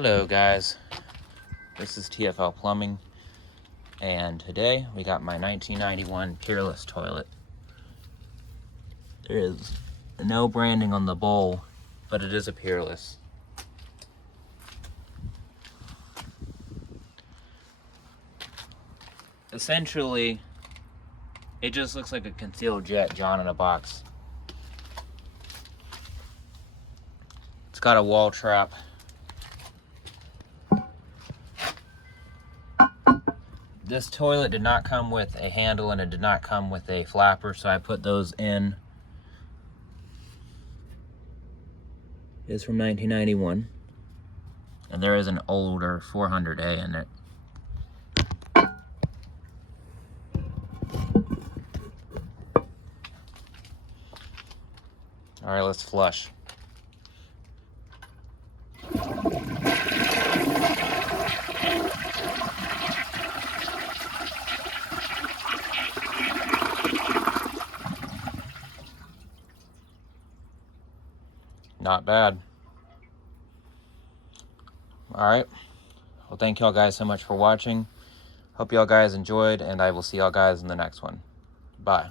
Hello guys, this is TFL Plumbing, and today we got my 1991 Peerless toilet. There is no branding on the bowl, but it is a Peerless. Essentially, it just looks like a concealed jet John in a box. It's got a wall trap. This toilet did not come with a handle and it did not come with a flapper, so I put those in. It's from 1991, and there is an older 400A in it. All right, let's flush. Not bad. All right. Well, thank y'all guys so much for watching. Hope y'all guys enjoyed, and I will see y'all guys in the next one. Bye.